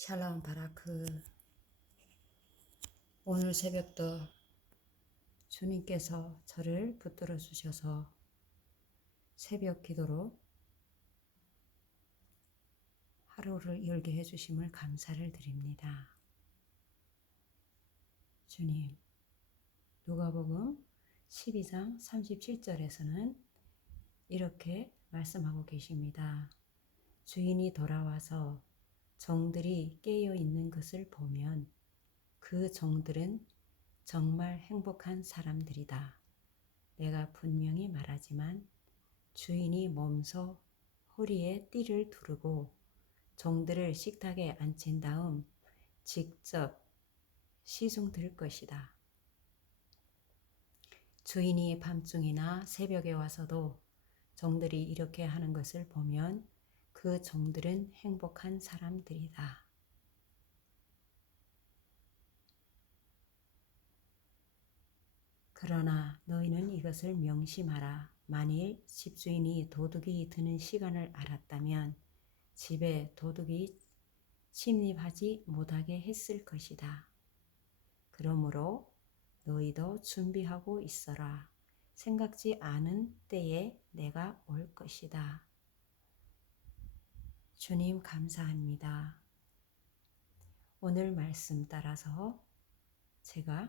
샬롬 바라크 오늘 새벽도 주님께서 저를 붙들어 주셔서 새벽 기도로 하루를 열게 해주심을 감사를 드립니다. 주님, 누가복음 12장 37절에서는 이렇게 말씀하고 계십니다. 주인이 돌아와서 정들이 깨어 있는 것을 보면 그 정들은 정말 행복한 사람들이다. 내가 분명히 말하지만 주인이 몸소 허리에 띠를 두르고 종들을 식탁에 앉힌 다음 직접 시중 들 것이다. 주인이 밤중이나 새벽에 와서도 종들이 이렇게 하는 것을 보면 그 종들은 행복한 사람들이다. 그러나 너희는 이것을 명심하라. 만일 집주인이 도둑이 드는 시간을 알았다면 집에 도둑이 침입하지 못하게 했을 것이다. 그러므로 너희도 준비하고 있어라. 생각지 않은 때에 내가 올 것이다. 주님 감사합니다. 오늘 말씀 따라서 제가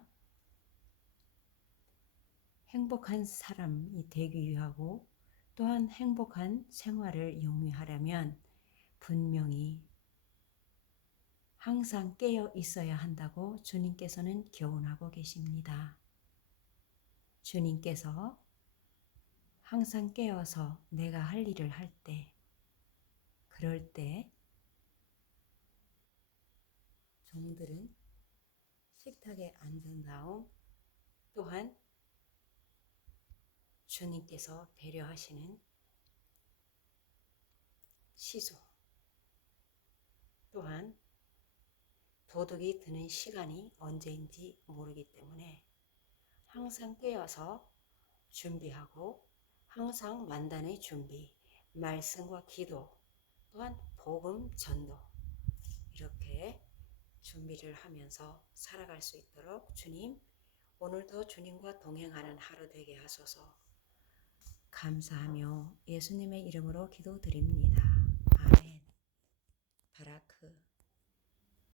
행복한 사람이 되기 위하고 또한 행복한 생활을 영위하려면 분명히 항상 깨어 있어야 한다고 주님께서는 교훈하고 계십니다. 주님께서 항상 깨어서 내가 할 일을 할 때, 그럴 때 종들은 식탁에 앉은 다음 또한 주님께서 배려하시는 시소. 또한 도둑이 드는 시간이 언제인지 모르기 때문에 항상 깨어서 준비하고 항상 만단의 준비, 말씀과 기도, 또한 복음 전도 이렇게 준비를 하면서 살아갈 수 있도록 주님 오늘도 주님과 동행하는 하루 되게 하소서 감사하며 예수님의 이름으로 기도드립니다. 아멘. 바라크